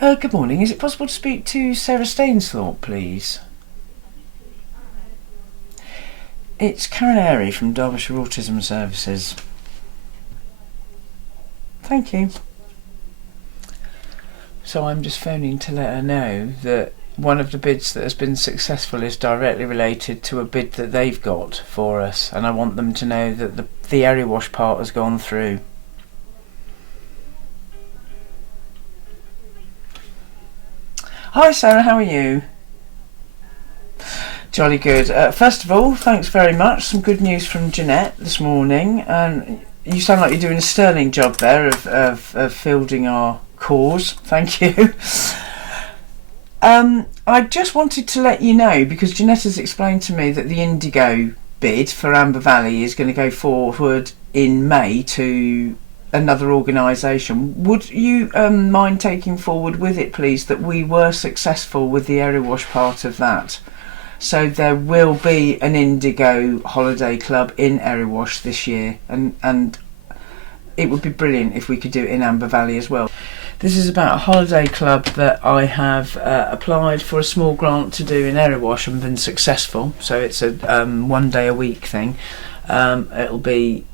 Good morning. Is it possible to speak to Sarah Stainsthorpe, please? It's Karen Airy from Derbyshire Autism Services. Thank you. So I'm just phoning to let her know that one of the bids that has been successful is directly related to a bid that they've got for us, and I want them to know that the area wash part has gone through. Hi Sarah, how are you? Jolly good. First of all, thanks very much. Some good news from Jeanette this morning. And you sound like you're doing a sterling job there of fielding our cause. Thank you. I just wanted to let you know, because Jeanette has explained to me that the Indigo bid for Amber Valley is going to go forward in May to another organisation. Would you mind taking forward with it, please, that we were successful with the area wash part of that? So there will be an Indigo holiday club in Erewash this year, and it would be brilliant if we could do it in Amber Valley as well. This is about a holiday club that I have applied for a small grant to do in Erewash and been successful. So it's a 1 day a week thing. It'll be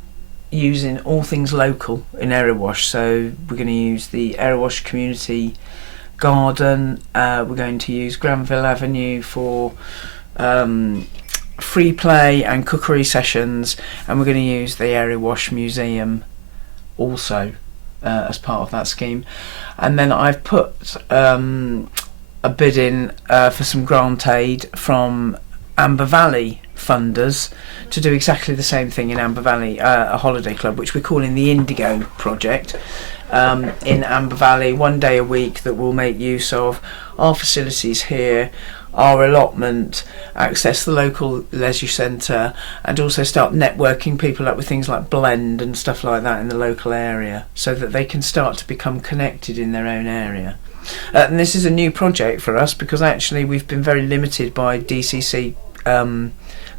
using all things local in Erewash. So we're going to use the Erewash Community Garden. We're going to use Granville Avenue for free play and cookery sessions, and we're going to use the Area Wash Museum also as part of that scheme. And then I've put a bid in for some grant aid from Amber Valley funders to do exactly the same thing in Amber Valley, a holiday club which we're calling the Indigo Project. In Amber Valley, 1 day a week, that will make use of our facilities here, our allotment, access the local leisure centre, and also start networking people up with things like Blend and stuff like that in the local area, so that they can start to become connected in their own area. And this is a new project for us, because actually we've been very limited by DCC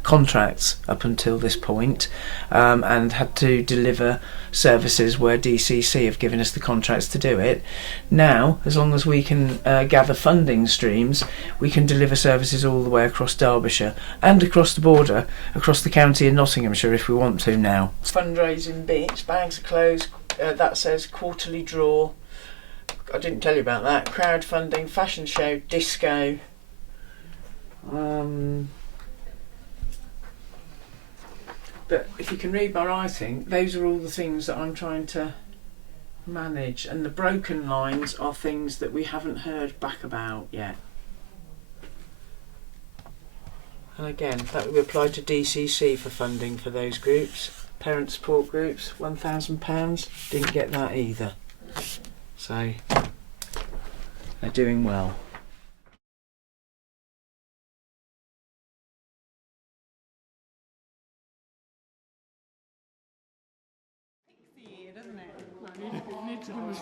contracts up until this point, and had to deliver services where DCC have given us the contracts to do it. Now, as long as we can gather funding streams, we can deliver services all the way across Derbyshire and across the border, across the county in Nottinghamshire if we want to now. Fundraising bits, bags of clothes, that says quarterly draw. I didn't tell you about that. Crowdfunding, fashion show, disco. But if you can read my writing, those are all the things that I'm trying to manage, and the broken lines are things that we haven't heard back about yet. And again, that would apply to DCC for funding for those groups. Parent support groups, £1,000. Didn't get that either. So they're doing well.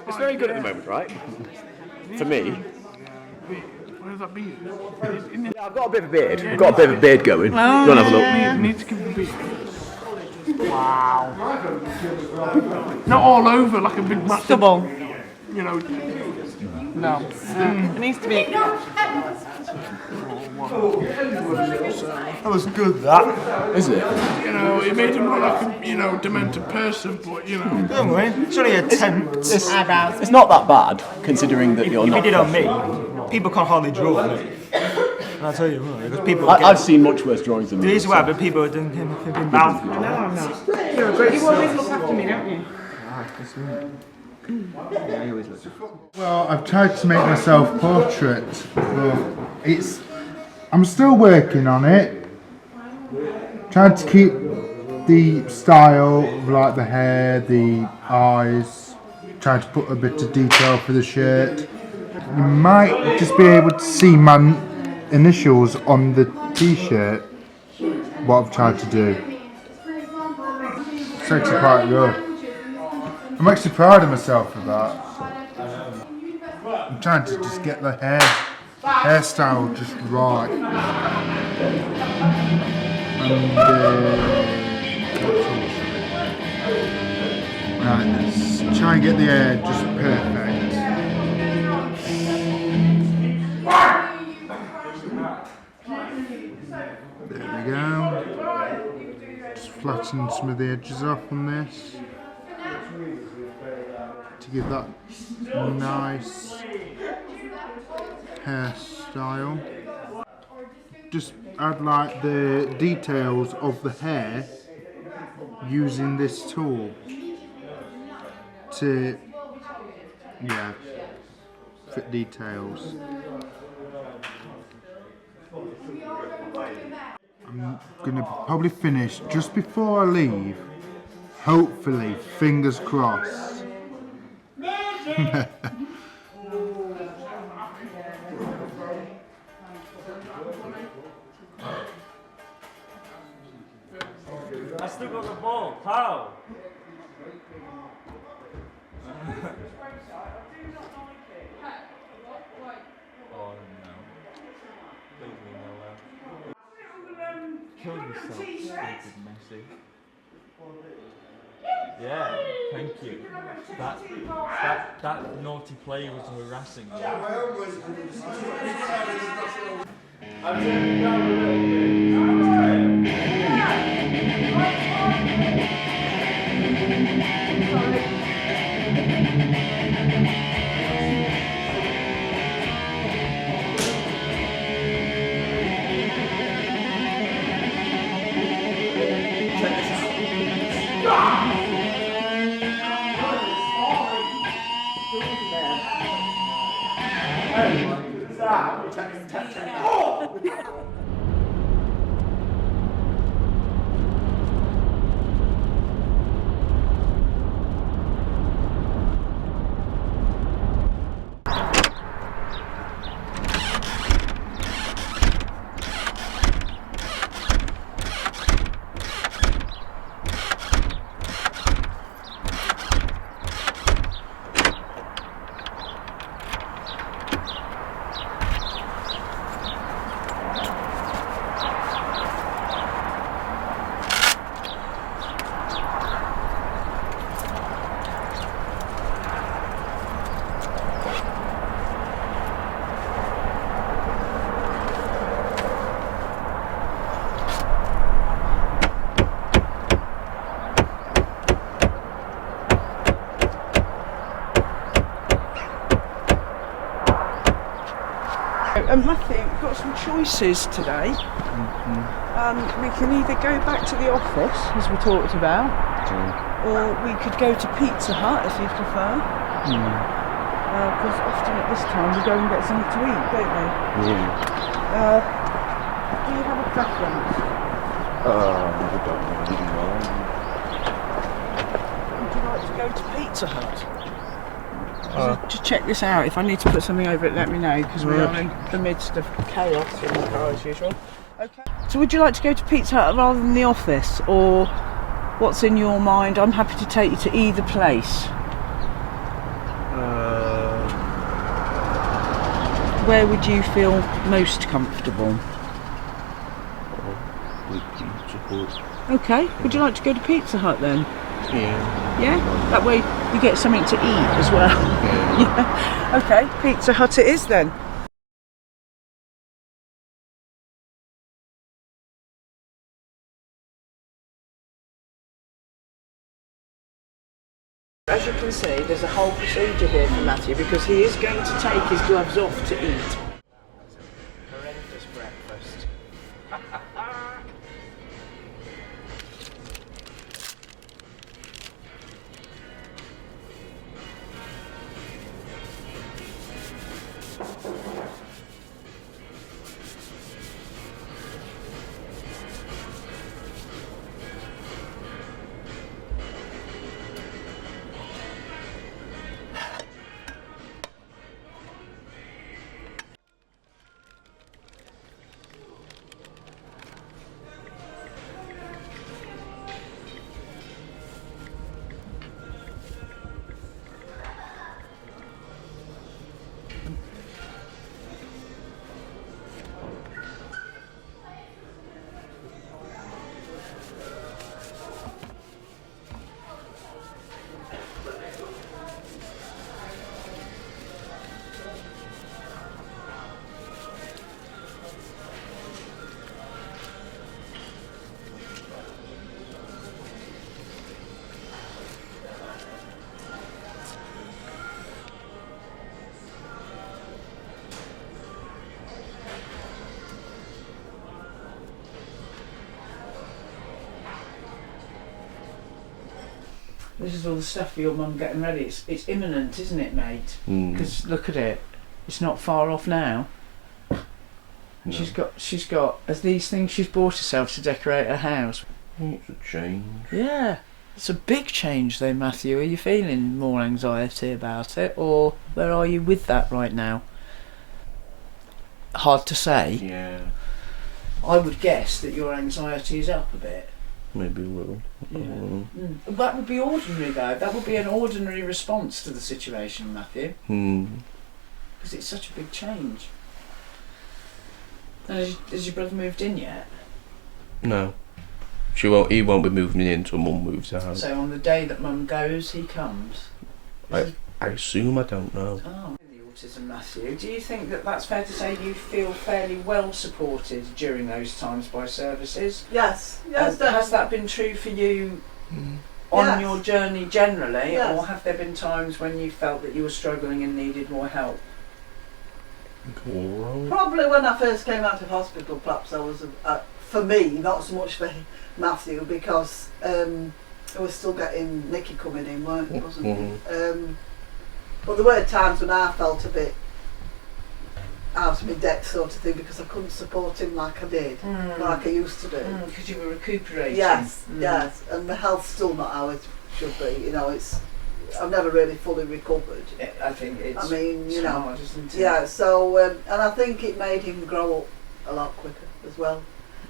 It's very good at the moment, right? For me. Where's that beard? Yeah, I've got a bit of a beard. I've got a bit of a beard going. Oh, Go and have a look. Need to give it a beard. Wow. Not all over like a big massive. Double. You know. No. It needs to be. That was good, that. Is it? You know, it made him look like a, demented person, but, Don't worry, it's only a attempt. It's not that bad, considering that you're If not. you did on me, people can't hardly draw on me. And I'll tell you what, because people I've seen much worse drawings than the this. reason why, but people are doing bad. No, I'm not. You always look after me, don't you? Well, I've tried to make myself portrait, but I'm still working on it. Trying to keep the style of like the hair, the eyes, trying to put a bit of detail for the shirt. You might just be able to see my initials on the t-shirt, what I've tried to do. It's actually quite good. I'm actually proud of myself for that. I'm trying to just get the hairstyle just right. And right, let's try and get the hair just perfect. There we go. Just flatten some of the edges off on this to give that nice hairstyle. Just add like the details of the hair using this tool to fit details. I'm gonna probably finish just before I leave. Hopefully, fingers crossed. I still got the ball. How? Oh no. Please leave me alone. Kill yourself, stupid Messi. Yeah, thank you. That naughty play was harassing me. I'm turning down a little bit. Matthew, we've got some choices today. We can either go back to the office, as we talked about, or we could go to Pizza Hut, if you prefer. Because often at this time we go and get something to eat, don't we? Yeah. Do you have a preference? I don't really know. Would you like to go to Pizza Hut? To check this out, if I need to put something over it, let me know, because we are in the midst of chaos in the car as usual. Okay. So would you like to go to Pizza Hut rather than the office, or what's in your mind? I'm happy to take you to either place. Where would you feel most comfortable? Okay, would you like to go to Pizza Hut then? Yeah. Yeah? That way you get something to eat as well. Yeah. Okay, Pizza Hut it is then. As you can see, there's a whole procedure here for Matthew because he is going to take his gloves off to eat. Horrendous breakfast. This is all the stuff for your mum getting ready. It's imminent, isn't it, mate? Because look at it. It's not far off now. And No. she's got as these things she's bought herself to decorate her house. It's a change. Yeah. It's a big change though, Matthew. Are you feeling more anxiety about it, or where are you with that right now? Hard to say. Yeah, I would guess that your anxiety is up a bit. maybe a little. Yeah. That would be ordinary though. That would be an ordinary response to the situation, Matthew. Because it's such a big change. And has your brother moved in yet? No. He won't be moving in until Mum moves out. So on the day that Mum goes, he comes? I assume, I don't know. Oh. The autism, Matthew. Do you think that that's fair to say you feel fairly well supported during those times by services? Yes, Has that been true for you on Yes. your journey generally, Yes. or have there been times when you felt that you were struggling and needed more help? Probably when I first came out of hospital, perhaps I was, for me, not so much for Matthew, because I was still getting Nicky coming in, wasn't he? But there were times when I felt a bit out of my depth sort of thing, because I couldn't support him like I did, like I used to do. Because you were recuperating. Yes, yes, and my health's still not how it should be. You know, I've never really fully recovered. I think it's. I mean, you know, hard, isn't it? yeah. So, and I think it made him grow up a lot quicker as well,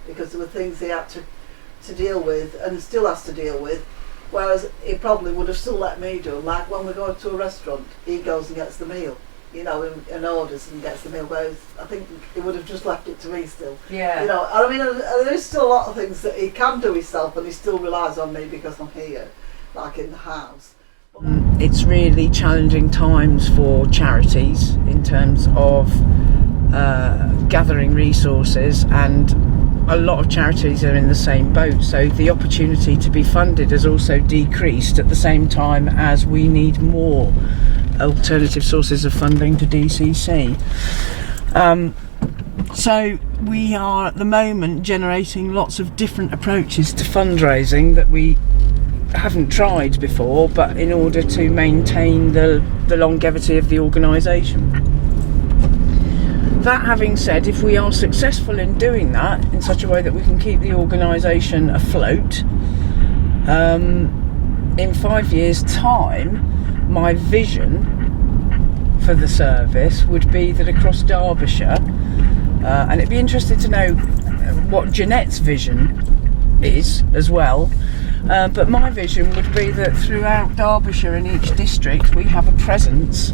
because there were things he had to deal with, and still has to deal with. Whereas he probably would have still let me do. Like when we go to a restaurant, he goes and gets the meal, you know, and orders and gets the meal. Whereas I think he would have just left it to me still. Yeah. You know, I mean, there's still a lot of things that he can do himself, and he still relies on me because I'm here, like in the house. It's really challenging times for charities in terms of gathering resources, and a lot of charities are in the same boat, so the opportunity to be funded has also decreased at the same time as we need more alternative sources of funding to DCC. So we are at the moment generating lots of different approaches to fundraising that we haven't tried before, but in order to maintain the longevity of the organisation. That having said, if we are successful in doing that in such a way that we can keep the organisation afloat, in 5 years' time, my vision for the service would be that across Derbyshire, and it'd be interesting to know what Jeanette's vision is as well, but my vision would be that throughout Derbyshire in each district we have a presence,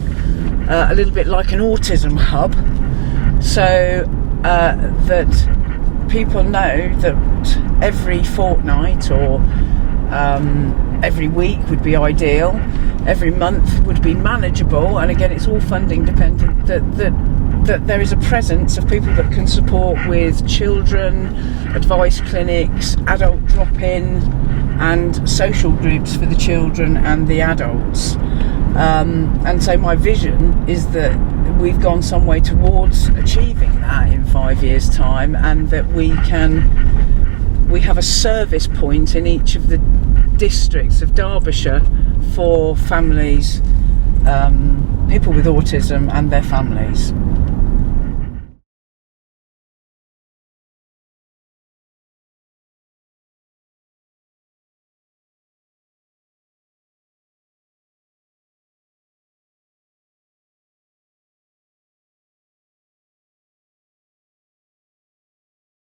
a little bit like an autism hub, so that people know that every fortnight or every week would be ideal, every month would be manageable, and again it's all funding dependent, that there is a presence of people that can support with children, advice clinics, adult drop-in and social groups for the children and the adults. And so my vision is that we've gone some way towards achieving that in 5 years' time, and that we have a service point in each of the districts of Derbyshire for families, people with autism and their families.